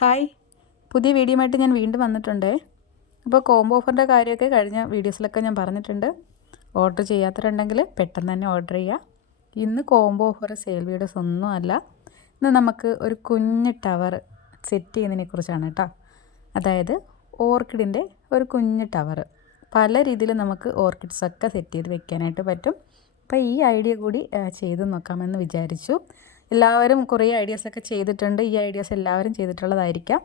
Hi. പുതിയ വീഡിയോയുമായിട്ട് ഞാൻ വീണ്ടും വന്നിട്ടുണ്ട്. അപ്പോൾ കോംബോ ഓഫറിന്റെ കാര്യമൊക്കെ കഴിഞ്ഞ വീഡിയോസിലൊക്കെ ഞാൻ പറഞ്ഞിട്ടുണ്ട്. ഓർഡർ ചെയ്യാത്തവരുണ്ടെങ്കിൽ പെട്ടെന്ന് തന്നെ ഓർഡർ ചെയ്യുക. ഇന്ന് കോംബോ ഓഫർ സെയിൽ വീഡിയോസ് ഒന്നും അല്ല. ഇന്ന് നമുക്ക് ഒരു കുഞ്ഞ് ടവർ സെറ്റ് ചെയ്യുന്നതിനെ കുറിച്ചാണ് കേട്ടോ. അതായത് ഓർക്കിഡിന്റെ ഒരു കുഞ്ഞ് ടവർ. പല രീതിയിൽ നമുക്ക് ഓർക്കിഡ്സൊക്കെ സെറ്റ് ചെയ്ത് വെക്കാനായിട്ട് പറ്റും. അപ്പോൾ ഈ ഐഡിയ കൂടി ചെയ്ത് നോക്കാമെന്ന് വിചാരിച്ചു. എല്ലാവരും കുറേ ഐഡിയാസൊക്കെ ചെയ്തിട്ടുണ്ട്. ഈ ഐഡിയാസ് എല്ലാവരും ചെയ്തിട്ടുള്ളതായിരിക്കാം.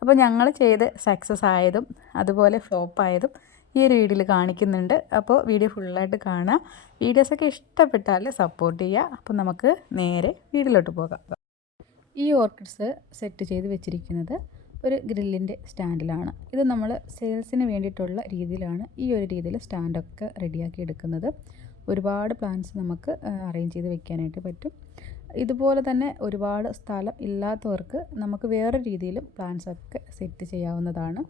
അപ്പോൾ ഞങ്ങൾ ചെയ്ത് സക്സസ് ആയതും അതുപോലെ ഫ്ലോപ്പ് ആയതും ഈ ഒരു വീഡിയോയിൽ കാണിക്കുന്നുണ്ട്. അപ്പോൾ വീഡിയോ ഫുള്ളായിട്ട് കാണാം വീഡിയോസൊക്കെ ഇഷ്ടപ്പെട്ടാൽ സപ്പോർട്ട് ചെയ്യുക. അപ്പോൾ നമുക്ക് നേരെ വീഡിയോയിലോട്ട് പോകാം. ഈ ഓർക്കിഡ്സ് സെറ്റ് ചെയ്ത് വെച്ചിരിക്കുന്നത് ഒരു ഗ്രില്ലിന്റെ സ്റ്റാൻഡിലാണ്. ഇത് നമ്മൾ സെയിൽസിന് വേണ്ടിയിട്ടുള്ള രീതിയിലാണ് ഈ ഒരു രീതിയിൽ സ്റ്റാൻഡൊക്കെ റെഡിയാക്കി എടുക്കുന്നത്. ഒരുപാട് പ്ലാന്റ്സ് നമുക്ക് അറേഞ്ച് ചെയ്ത് വെക്കാനായിട്ട് പറ്റും. ഇതുപോലെ തന്നെ ഒരുപാട് സ്ഥലം ഇല്ലാത്തവർക്ക് നമുക്ക് വേറെ രീതിയിലും പ്ലാന്റ്സ് ഒക്കെ സെറ്റ് ചെയ്യാവുന്നതാണ്.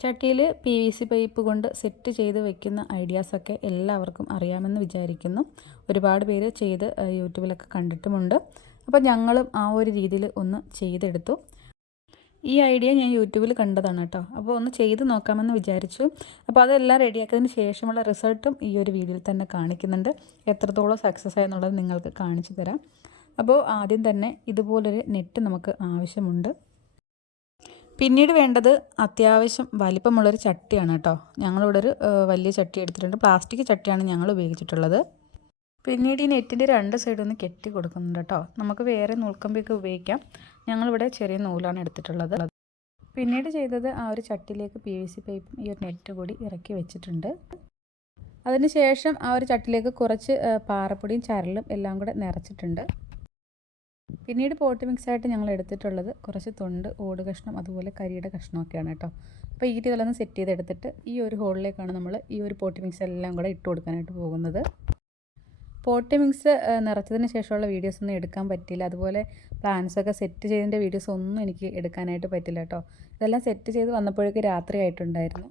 ചട്ടിയിൽ പി വി സി പൈപ്പ് കൊണ്ട് സെറ്റ് ചെയ്ത് വെക്കുന്ന ഐഡിയാസൊക്കെ എല്ലാവർക്കും അറിയാമെന്ന് വിചാരിക്കുന്നു. ഒരുപാട് പേര് ചെയ്ത് യൂട്യൂബിലൊക്കെ കണ്ടിട്ടുമുണ്ട്. അപ്പോൾ ഞങ്ങളും ആ ഒരു രീതിയിൽ ഒന്ന് ചെയ്തെടുത്തു. ഈ ഐഡിയ ഞാൻ യൂട്യൂബിൽ കണ്ടതാണ് കേട്ടോ. അപ്പോൾ ഒന്ന് ചെയ്ത് നോക്കാമെന്ന് വിചാരിച്ചു. അപ്പോൾ അതെല്ലാം റെഡിയാക്കിയതിന് ശേഷമുള്ള റിസൾട്ടും ഈ ഒരു വീഡിയോയിൽ തന്നെ കാണിക്കുന്നുണ്ട്. എത്രത്തോളം സക്സസ് ആയെന്നുള്ളത് നിങ്ങൾക്ക് കാണിച്ചു തരാം. അപ്പോൾ ആദ്യം തന്നെ ഇതുപോലൊരു നെറ്റ് നമുക്ക് ആവശ്യമുണ്ട്. പിന്നീട് വേണ്ടത് അത്യാവശ്യം വലിപ്പമുള്ളൊരു ചട്ടിയാണ് കേട്ടോ. ഞങ്ങളിവിടെ ഒരു വലിയ ചട്ടി എടുത്തിട്ടുണ്ട്. പ്ലാസ്റ്റിക് ചട്ടിയാണ് ഞങ്ങൾ ഉപയോഗിച്ചിട്ടുള്ളത്. പിന്നീട് ഈ നെറ്റിന്റെ രണ്ട് സൈഡും ഒന്ന് കെട്ടി കൊടുക്കുന്നുണ്ട് കേട്ടോ. നമുക്ക് വേറെ നൂൽക്കമ്പിയൊക്കെ ഉപയോഗിക്കാം. ഞങ്ങളിവിടെ ചെറിയ നൂലാണ് എടുത്തിട്ടുള്ളത്. പിന്നീട് ചെയ്തത് ആ ഒരു ചട്ടിലേക്ക് പി വി സി പൈപ്പും ഈ ഒരു നെറ്റ് കൂടി ഇറക്കി വെച്ചിട്ടുണ്ട്. അതിനുശേഷം ആ ഒരു ചട്ടിലേക്ക് കുറച്ച് പാറപ്പൊടിയും ചരലും എല്ലാം കൂടെ നിറച്ചിട്ടുണ്ട്. പിന്നീട് പോട്ട് മിക്സ് ആയിട്ട് ഞങ്ങൾ എടുത്തിട്ടുള്ളത് കുറച്ച് തൊണ്ട് ഓട് കഷ്ണം അതുപോലെ കരിയുടെ കഷ്ണമൊക്കെയാണ് കേട്ടോ. അപ്പോൾ ഈ രീതിയിലൊന്ന് സെറ്റ് ചെയ്തെടുത്തിട്ട് ഈ ഒരു ഹോളിലേക്കാണ് നമ്മൾ ഈ ഒരു പോട്ട് മിക്സ് എല്ലാം കൂടെ ഇട്ട് കൊടുക്കാനായിട്ട് പോകുന്നത്. പോട്ടി മിക്സ് നിറച്ചതിന് ശേഷമുള്ള വീഡിയോസ് ഒന്നും എടുക്കാൻ പറ്റില്ല അതുപോലെ പ്ലാൻസൊക്കെ സെറ്റ് ചെയ്തതിന്റെ വീഡിയോസ് ഒന്നും എനിക്ക് എടുക്കാനായിട്ട് പറ്റില്ല കേട്ടോ. ഇതെല്ലാം സെറ്റ് ചെയ്ത് വന്നപ്പോഴേക്ക് രാത്രി ആയിട്ടുണ്ടായിരുന്നു.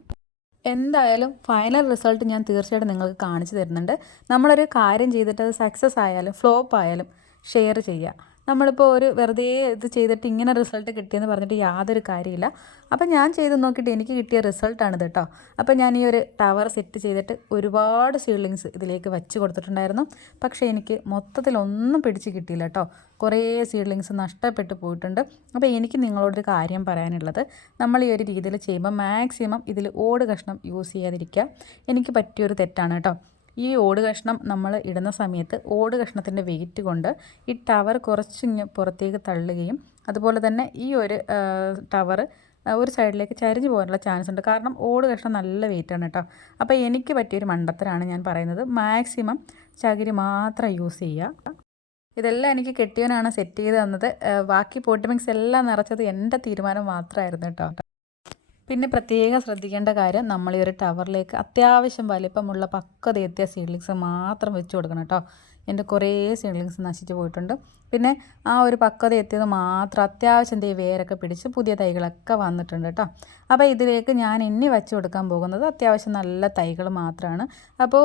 എന്തായാലും ഫൈനൽ റിസൾട്ട് ഞാൻ തീർച്ചയായിട്ടും നിങ്ങൾക്ക് കാണിച്ചു തരുന്നുണ്ട്. നമ്മളൊരു കാര്യം ചെയ്തിട്ട് അത് സക്സസ് ആയാലും ഫ്ലോപ്പ് ആയാലും ഷെയർ ചെയ്യുക നമ്മളിപ്പോൾ ഒരു വെറുതെ ഇത് ചെയ്തിട്ട് ഇങ്ങനെ റിസൾട്ട് കിട്ടിയെന്ന് പറഞ്ഞിട്ട് യാതൊരു കാര്യമില്ല. അപ്പോൾ ഞാൻ ചെയ്ത് നോക്കിയിട്ട് എനിക്ക് കിട്ടിയ റിസൾട്ടാണ് ഇത് കേട്ടോ അപ്പോൾ ഞാൻ ഈ ഒരു ടവർ സെറ്റ് ചെയ്തിട്ട് ഒരുപാട് സീഡ്ലിങ്സ് ഇതിലേക്ക് വെച്ച് കൊടുത്തിട്ടുണ്ടായിരുന്നു. പക്ഷേ എനിക്ക് മൊത്തത്തിലൊന്നും പിടിച്ച് കിട്ടിയില്ല കേട്ടോ കുറേ സീഡ്ലിങ്സ് നഷ്ടപ്പെട്ടു പോയിട്ടുണ്ട്. അപ്പോൾ എനിക്ക് നിങ്ങളോടൊരു കാര്യം പറയാനുള്ളത്. നമ്മൾ ഈ ഒരു രീതിയിൽ ചെയ്യുമ്പോൾ മാക്സിമം ഇതിൽ ഓട് കഷ്ണം യൂസ് ചെയ്യാതിരിക്കുക. എനിക്ക് പറ്റിയൊരു തെറ്റാണ് കേട്ടോ ഈ ഓട് കഷ്ണം നമ്മൾ ഇടുന്ന സമയത്ത് ഓട് കഷ്ണത്തിന്റെ വെയിറ്റ് കൊണ്ട് ഈ ടവർ കുറച്ചിങ്ങ് പുറത്തേക്ക് തള്ളുകയും അതുപോലെ തന്നെ ഈ ഒരു ടവർ ഒരു സൈഡിലേക്ക് ചരിഞ്ഞു പോകാനുള്ള ചാൻസ് ഉണ്ട്. കാരണം ഓട് കഷ്ണം നല്ല വെയിറ്റാണ് കേട്ടോ അപ്പോൾ എനിക്ക് പറ്റിയൊരു മണ്ടത്തരാണ് ഞാൻ പറയുന്നത്. മാക്സിമം ചകിരി മാത്രം യൂസ് ചെയ്യുക. ഇതെല്ലാം എനിക്ക് കെട്ടിയവനാണ് സെറ്റ് ചെയ്ത് തന്നത്. ബാക്കി പോട്ട് മിക്സ് എല്ലാം നിറച്ചത് എന്റെ തീരുമാനം മാത്രമായിരുന്നു കേട്ടോ പിന്നെ പ്രത്യേകം ശ്രദ്ധിക്കേണ്ട കാര്യം നമ്മൾ ഈ ഒരു ടവറിലേക്ക് അത്യാവശ്യം വലിപ്പമുള്ള പക്വതയെത്തിയ സീഡ്ലിങ്സ് മാത്രം വെച്ച് കൊടുക്കണം കേട്ടോ എന്റെ കുറേ സീഡ്ലിങ്സ് നശിച്ചു പോയിട്ടുണ്ട്. പിന്നെ ആ ഒരു പക്വത എത്തിയത് മാത്രം അത്യാവശ്യം എന്തെങ്കിലും വേരൊക്കെ പിടിച്ച് പുതിയ തൈകളൊക്കെ വന്നിട്ടുണ്ട് കേട്ടോ അപ്പോൾ ഇതിലേക്ക് ഞാൻ ഇനി വെച്ച് കൊടുക്കാൻ പോകുന്നത് അത്യാവശ്യം നല്ല തൈകൾ മാത്രമാണ്. അപ്പോൾ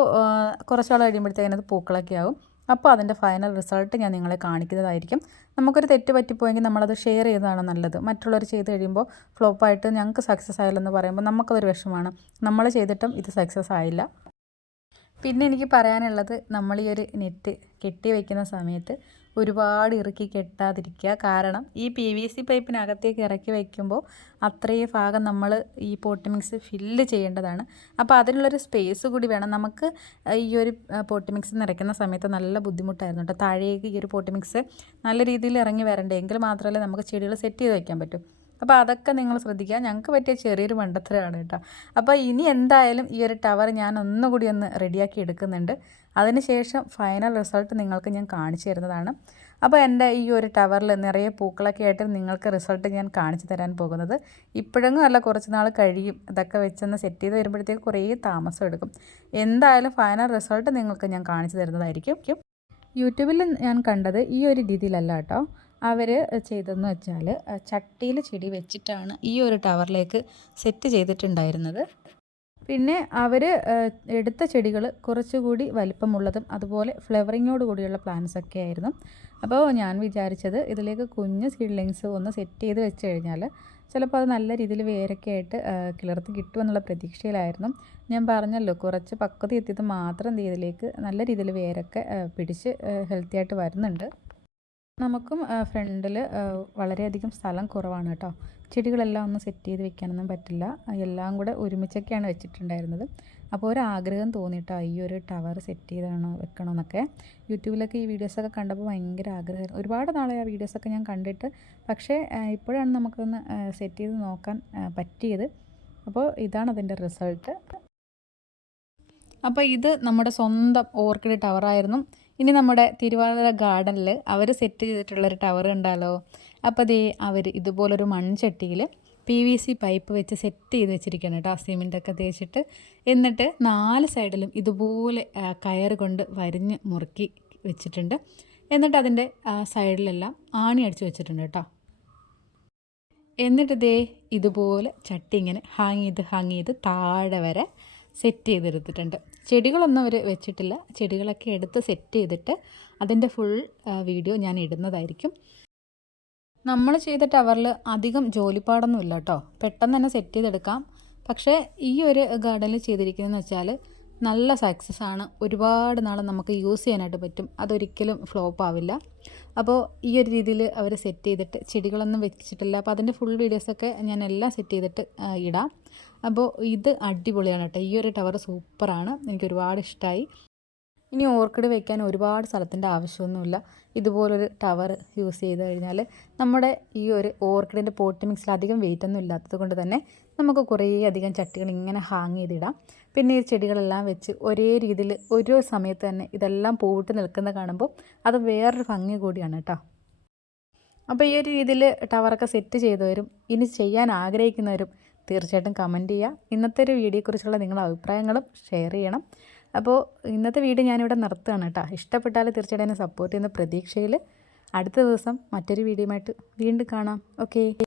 കുറച്ചോളം കഴിയുമ്പോഴത്തേക്കിനത് പൂക്കളൊക്കെ ആവും. അപ്പോൾ അതിന്റെ ഫൈനൽ റിസൾട്ട് ഞാൻ നിങ്ങളെ കാണിക്കുന്നതായിരിക്കും. നമുക്കൊരു തെറ്റ് പറ്റിപ്പോയെങ്കിൽ നമ്മളത് ഷെയർ ചെയ്തതാണ് നല്ലത്. മറ്റുള്ളവർ ചെയ്ത് കഴിയുമ്പോൾ ഫ്ലോപ്പായിട്ട് ഞങ്ങൾക്ക് സക്സസ് ആയില്ലെന്ന് പറയുമ്പോൾ നമുക്കതൊരു വിഷമമാണ്. നമ്മൾ ചെയ്തിട്ടും ഇത് സക്സസ് ആയില്ല. പിന്നെ എനിക്ക് പറയാനുള്ളത് നമ്മൾ ഈ ഒരു നെറ്റ് കെട്ടി വയ്ക്കുന്ന സമയത്ത് ഒരുപാട് ഇറുക്കി കെട്ടാതിരിക്കുക. കാരണം ഈ പി വി സി പൈപ്പിനകത്തേക്ക് ഇറക്കി വയ്ക്കുമ്പോൾ അത്രയും ഭാഗം നമ്മൾ ഈ പോട്ട് മിക്സ് ഫില്ല് ചെയ്യേണ്ടതാണ്. അപ്പോൾ അതിനുള്ളൊരു സ്പേസ് കൂടി വേണം. നമുക്ക് ഈ ഒരു പോട്ട് മിക്സ് നിറയ്ക്കുന്ന സമയത്ത് നല്ല ബുദ്ധിമുട്ടായിരുന്നു കേട്ടോ. താഴേക്ക് ഈ ഒരു പോട്ട് മിക്സ് നല്ല രീതിയിൽ ഇറങ്ങി വരണ്ടേ? എങ്കിൽ മാത്രമല്ലേ നമുക്ക് ചെടികൾ സെറ്റ് ചെയ്ത് വയ്ക്കാൻ പറ്റൂ. അപ്പോൾ അതൊക്കെ നിങ്ങൾ ശ്രദ്ധിക്കുക. ഞങ്ങൾക്ക് പറ്റിയ ചെറിയൊരു മണ്ടത്തരമാണ് കേട്ടോ. അപ്പോൾ ഇനി എന്തായാലും ഈ ഒരു ടവർ ഞാൻ ഒന്നുകൂടി ഒന്ന് റെഡിയാക്കി എടുക്കുന്നുണ്ട്. അതിനുശേഷം ഫൈനൽ റിസൾട്ട് നിങ്ങൾക്ക് ഞാൻ കാണിച്ചു തരുന്നതാണ്. അപ്പോൾ എന്റെ ഈ ഒരു ടവറിൽ നിറയെ പൂക്കളൊക്കെ ആയിട്ട് നിങ്ങൾക്ക് റിസൾട്ട് ഞാൻ കാണിച്ചു തരാൻ പോകുന്നത്. ഇപ്പോഴെങ്ങും അല്ല കുറച്ച് നാൾ കഴിയും. ഇതൊക്കെ വെച്ചൊന്ന് സെറ്റ് ചെയ്ത് വരുമ്പോഴത്തേക്ക് കുറേ താമസം എടുക്കും. എന്തായാലും ഫൈനൽ റിസൾട്ട് നിങ്ങൾക്ക് ഞാൻ കാണിച്ചു തരുന്നതായിരിക്കും. യൂട്യൂബിൽ ഞാൻ കണ്ടത് ഈ ഒരു രീതിയിലല്ല കേട്ടോ. അവർ ചെയ്തതെന്ന് വെച്ചാൽ ചട്ടിയിൽ ചെടി വെച്ചിട്ടാണ് ഈ ഒരു ടവറിലേക്ക് സെറ്റ് ചെയ്തിട്ടുണ്ടായിരുന്നത്. പിന്നെ അവർ എടുത്ത ചെടികൾ കുറച്ചുകൂടി വലിപ്പമുള്ളതും അതുപോലെ ഫ്ലവറിങ്ങോട് കൂടിയുള്ള പ്ലാന്റ്സ് ഒക്കെ ആയിരുന്നു. അപ്പോൾ ഞാൻ വിചാരിച്ചത് ഇതിലേക്ക് കുഞ്ഞ് സീഡ്ലിങ്സ് ഒന്ന് സെറ്റ് ചെയ്ത് വെച്ച് കഴിഞ്ഞാൽ ചിലപ്പോൾ അത് നല്ല രീതിയിൽ വേരൊക്കെ ആയിട്ട് കിളർത്ത് കിട്ടുമെന്നുള്ള പ്രതീക്ഷയിലായിരുന്നു. ഞാൻ പറഞ്ഞല്ലോ കുറച്ച് പക്വത എത്തിയത് മാത്രം ഇതിലേക്ക് നല്ല രീതിയിൽ വേരൊക്കെ പിടിച്ച് ഹെൽത്തി ആയിട്ട് വരുന്നുണ്ട്. നമുക്കും ഫ്രണ്ടിൽ വളരെയധികം സ്ഥലം കുറവാണ് കേട്ടോ. ചെടികളെല്ലാം ഒന്ന് സെറ്റ് ചെയ്ത് വെക്കാനൊന്നും പറ്റില്ല. എല്ലാം കൂടെ ഒരുമിച്ചൊക്കെയാണ് വെച്ചിട്ടുണ്ടായിരുന്നത്. അപ്പോൾ ഒരു ആഗ്രഹം തോന്നിയിട്ടോ ഈ ഒരു ടവർ സെറ്റ് ചെയ്താണോ വെക്കണമെന്നൊക്കെ യൂട്യൂബിലൊക്കെ ഈ വീഡിയോസൊക്കെ കണ്ടപ്പോൾ ഭയങ്കര ആഗ്രഹമായിരുന്നു. ഒരുപാട് നാളെ ആ വീഡിയോസൊക്കെ ഞാൻ കണ്ടിട്ട്. പക്ഷേ ഇപ്പോഴാണ് നമുക്കൊന്ന് സെറ്റ് ചെയ്ത് നോക്കാൻ പറ്റിയത്. അപ്പോൾ ഇതാണ് അതിന്റെ റിസൾട്ട്. അപ്പോൾ ഇത് നമ്മുടെ സ്വന്തം ഓർക്കിഡ് ടവറായിരുന്നു. ഇനി നമ്മുടെ തിരുവാതിര ഗാർഡനിൽ അവർ സെറ്റ് ചെയ്തിട്ടുള്ളൊരു ടവർ ഉണ്ടല്ലോ അപ്പോൾ ദേ അവർ ഇതുപോലൊരു മൺചട്ടിയിൽ പി വി സി പൈപ്പ് വെച്ച് സെറ്റ് ചെയ്ത് വെച്ചിരിക്കുകയാണ് കേട്ടോ സിമെന്റൊക്കെ തേച്ചിട്ട് എന്നിട്ട് നാല് സൈഡിലും ഇതുപോലെ കയർ കൊണ്ട് വരിഞ്ഞ് മുറുക്കി വെച്ചിട്ടുണ്ട്. എന്നിട്ട് അതിന്റെ സൈഡിലെല്ലാം ആണി അടിച്ച് വെച്ചിട്ടുണ്ട് കേട്ടോ എന്നിട്ട് ദേ ഇതുപോലെ ചട്ടി ഇങ്ങനെ ഹാങ് ചെയ്ത് ഹാങ് ചെയ്ത് താഴെ വരെ സെറ്റ് ചെയ്തെടുത്തിട്ടുണ്ട് ചെടികളൊന്നും അവർ വെച്ചിട്ടില്ല. ചെടികളൊക്കെ എടുത്ത് സെറ്റ് ചെയ്തിട്ട് അതിന്റെ ഫുൾ വീഡിയോ ഞാൻ ഇടുന്നതായിരിക്കും. നമ്മൾ ചെയ്ത ടവറിൽ അധികം ജോലിപ്പാടൊന്നും ഇല്ല കേട്ടോ പെട്ടെന്ന് തന്നെ സെറ്റ് ചെയ്തെടുക്കാം. പക്ഷേ ഈ ഒരു ഗാർഡനിൽ ചെയ്തിരിക്കുന്നതെന്ന് വെച്ചാൽ നല്ല സക്സസ് ആണ്. ഒരുപാട് നാൾ നമുക്ക് യൂസ് ചെയ്യാനായിട്ട് പറ്റും. അതൊരിക്കലും ഫ്ലോപ്പ് ആവില്ല. അപ്പോൾ ഈ ഒരു രീതിയിൽ അവർ സെറ്റ് ചെയ്തിട്ട് ചെടികളൊന്നും വെച്ചിട്ടില്ല. അപ്പോൾ അതിന്റെ ഫുൾ വീഡിയോസൊക്കെ ഞാൻ എല്ലാം സെറ്റ് ചെയ്തിട്ട് ഇടാം. അപ്പോൾ ഇത് അടിപൊളിയാണ് കേട്ടോ. ഈ ഒരു ടവർ സൂപ്പറാണ് എനിക്ക് ഒരുപാട് ഇഷ്ടമായി ഇനി ഓർക്കിഡ് വെക്കാൻ ഒരുപാട് സ്ഥലത്തിന്റെ ആവശ്യമൊന്നുമില്ല. ഇതുപോലൊരു ടവർ യൂസ് ചെയ്ത് കഴിഞ്ഞാൽ നമ്മുടെ ഈ ഒരു ഓർക്കിഡിന്റെ പോട്ട് മിക്സിൽ അധികം വെയിറ്റ് ഒന്നും ഇല്ലാത്തത് കൊണ്ട് തന്നെ നമുക്ക് കുറേ അധികം ചട്ടികൾ ഇങ്ങനെ ഹാങ് ചെയ്തിടാം. പിന്നെ ഈ ചെടികളെല്ലാം വെച്ച് ഒരേ രീതിയിൽ ഒരു സമയത്ത് തന്നെ ഇതെല്ലാം പൂവിട്ട് നിൽക്കുന്നത് കാണുമ്പോൾ അത് വേറൊരു ഭംഗി കൂടിയാണ് കേട്ടോ. അപ്പോൾ ഈ ഒരു രീതിയിൽ ടവറൊക്കെ സെറ്റ് ചെയ്തവരും ഇനി ചെയ്യാൻ ആഗ്രഹിക്കുന്നവരും തീർച്ചയായിട്ടും കമന്റ് ചെയ്യുക. ഇന്നത്തെ ഒരു വീഡിയോയെക്കുറിച്ചുള്ള നിങ്ങളുടെ അഭിപ്രായങ്ങളും ഷെയർ ചെയ്യണം. അപ്പോൾ ഇന്നത്തെ വീഡിയോ ഞാനിവിടെ നിർത്തുകയാണ് കേട്ടോ. ഇഷ്ടപ്പെട്ടാൽ തീർച്ചയായിട്ടും എന്നെ സപ്പോർട്ട് ചെയ്യുന്ന പ്രതീക്ഷയിൽ അടുത്ത ദിവസം മറ്റൊരു വീഡിയോയുമായിട്ട് വീണ്ടും കാണാം. ഓക്കേ